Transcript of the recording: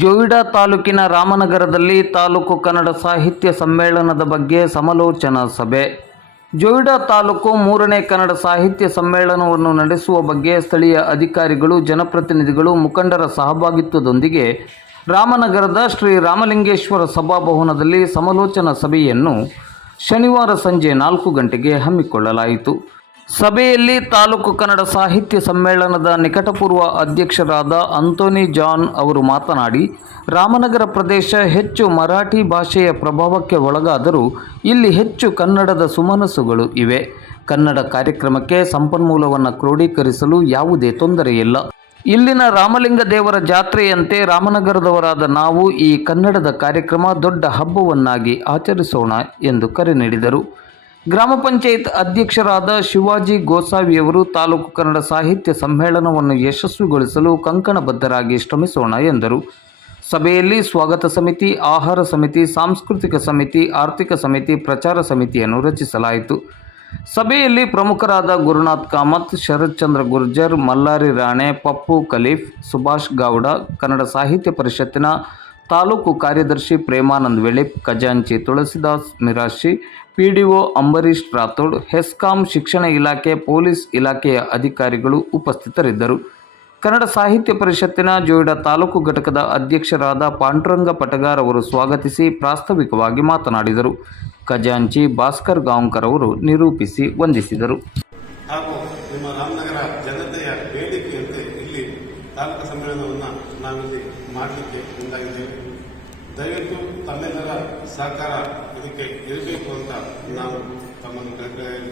ಜೋಯಿಡಾ ತಾಲೂಕಿನ ರಾಮನಗರದಲ್ಲಿ ತಾಲೂಕು ಕನ್ನಡ ಸಾಹಿತ್ಯ ಸಮ್ಮೇಳನದ ಬಗ್ಗೆ ಸಮಾಲೋಚನಾ ಸಭೆ. ಜೋಯಿಡಾ ತಾಲೂಕು ಮೂರನೇ ಕನ್ನಡ ಸಾಹಿತ್ಯ ಸಮ್ಮೇಳನವನ್ನು ನಡೆಸುವ ಬಗ್ಗೆ ಸ್ಥಳೀಯ ಅಧಿಕಾರಿಗಳು, ಜನಪ್ರತಿನಿಧಿಗಳು, ಮುಖಂಡರ ಸಹಭಾಗಿತ್ವದೊಂದಿಗೆ ರಾಮನಗರದ ಶ್ರೀ ರಾಮಲಿಂಗೇಶ್ವರ ಸಭಾಭವನದಲ್ಲಿ ಸಮಾಲೋಚನಾ ಸಭೆಯನ್ನು ಶನಿವಾರ ಸಂಜೆ ನಾಲ್ಕು ಗಂಟೆಗೆ ಹಮ್ಮಿಕೊಳ್ಳಲಾಯಿತು. ಸಭೆಯಲ್ಲಿ ತಾಲೂಕು ಕನ್ನಡ ಸಾಹಿತ್ಯ ಸಮ್ಮೇಳನದ ನಿಕಟಪೂರ್ವ ಅಧ್ಯಕ್ಷರಾದ ಅಂತೋನಿ ಜಾನ್ ಅವರು ಮಾತನಾಡಿ, ರಾಮನಗರ ಪ್ರದೇಶ ಹೆಚ್ಚು ಮರಾಠಿ ಭಾಷೆಯ ಪ್ರಭಾವಕ್ಕೆ ಒಳಗಾದರೂ ಇಲ್ಲಿ ಹೆಚ್ಚು ಕನ್ನಡದ ಸುಮನಸ್ಸುಗಳು ಇವೆ. ಕನ್ನಡ ಕಾರ್ಯಕ್ರಮಕ್ಕೆ ಸಂಪನ್ಮೂಲವನ್ನು ಕ್ರೋಢೀಕರಿಸಲು ಯಾವುದೇ ತೊಂದರೆಯಿಲ್ಲ ಇಲ್ಲಿನ ರಾಮಲಿಂಗ ದೇವರ ಜಾತ್ರೆಯಂತೆ ರಾಮನಗರದವರಾದ ನಾವು ಈ ಕನ್ನಡದ ಕಾರ್ಯಕ್ರಮ ದೊಡ್ಡ ಹಬ್ಬವನ್ನಾಗಿ ಆಚರಿಸೋಣ ಎಂದು ಕರೆ ನೀಡಿದರು. ಗ್ರಾಮ ಪಂಚಾಯತ್ ಅಧ್ಯಕ್ಷರಾದ ಶಿವಾಜಿ ಗೋಸಾವಿಯವರು ತಾಲೂಕು ಕನ್ನಡ ಸಾಹಿತ್ಯ ಸಮ್ಮೇಳನವನ್ನು ಯಶಸ್ವಿಗೊಳಿಸಲು ಕಂಕಣಬದ್ಧರಾಗಿ ಶ್ರಮಿಸೋಣ ಎಂದರು. ಸಭೆಯಲ್ಲಿ ಸ್ವಾಗತ ಸಮಿತಿ, ಆಹಾರ ಸಮಿತಿ, ಸಾಂಸ್ಕೃತಿಕ ಸಮಿತಿ, ಆರ್ಥಿಕ ಸಮಿತಿ, ಪ್ರಚಾರ ಸಮಿತಿಯನ್ನು ರಚಿಸಲಾಯಿತು. ಸಭೆಯಲ್ಲಿ ಪ್ರಮುಖರಾದ ಗುರುನಾಥ್ ಕಾಮತ್ ಶರತ್ ಚಂದ್ರ ಗುರ್ಜರ್, ಮಲ್ಲಾರಿ ರಾಣೆ, ಪಪ್ಪು ಖಲೀಫ್, ಸುಭಾಷ್ ಗೌಡ, ಕನ್ನಡ ಸಾಹಿತ್ಯ ಪರಿಷತ್ತಿನ ತಾಲೂಕು ಕಾರ್ಯದರ್ಶಿ ಪ್ರೇಮಾನಂದ್ ವೆಳಿಪ್ ಖಜಾಂಚಿ ತುಳಸಿದಾಸ್ ಮಿರಾಶಿ, ಪಿಡಿಒ ಅಂಬರೀಶ್ ರಾಥೋಡ್, ಹೆಸ್ಕಾಂ ಶಿಕ್ಷಣ ಇಲಾಖೆ, ಪೊಲೀಸ್ ಇಲಾಖೆಯ ಅಧಿಕಾರಿಗಳು ಉಪಸ್ಥಿತರಿದ್ದರು. ಕನ್ನಡ ಸಾಹಿತ್ಯ ಪರಿಷತ್ತಿನ ಜೋಯಿಡಾ ತಾಲೂಕು ಘಟಕದ ಅಧ್ಯಕ್ಷರಾದ ಪಾಂಡುರಂಗ ಪಟಗಾರ್ ಅವರು ಸ್ವಾಗತಿಸಿ ಪ್ರಾಸ್ತಾವಿಕವಾಗಿ ಮಾತನಾಡಿದರು. ಖಜಾಂಚಿ ಭಾಸ್ಕರ್ ಗಾಂವ್ಕರ್ ಅವರು ನಿರೂಪಿಸಿ ವಂದಿಸಿದರು. ಹಾಗೂ ನಿಮ್ಮ ರಾಮನಗರ ಜನತೆಯ ಬೇಡಿಕೆಯಂತೆ ಇಲ್ಲಿ ತಾಲೂಕು ಸಮ್ಮೇಳನವನ್ನು ನಾವಿಲ್ಲಿ ಮಾಡಲಿಕ್ಕೆ ಮುಂದಾಗಿದ್ದೇವೆ. ದಯವಿಟ್ಟು ತಮ್ಮೆಲ್ಲರ ಸಹಕಾರ ಇದಕ್ಕೆ ಇರಬೇಕು ಅಂತ ನಾವು ತಮ್ಮನ್ನು ಕಳಕಳಿಯಾಗಿ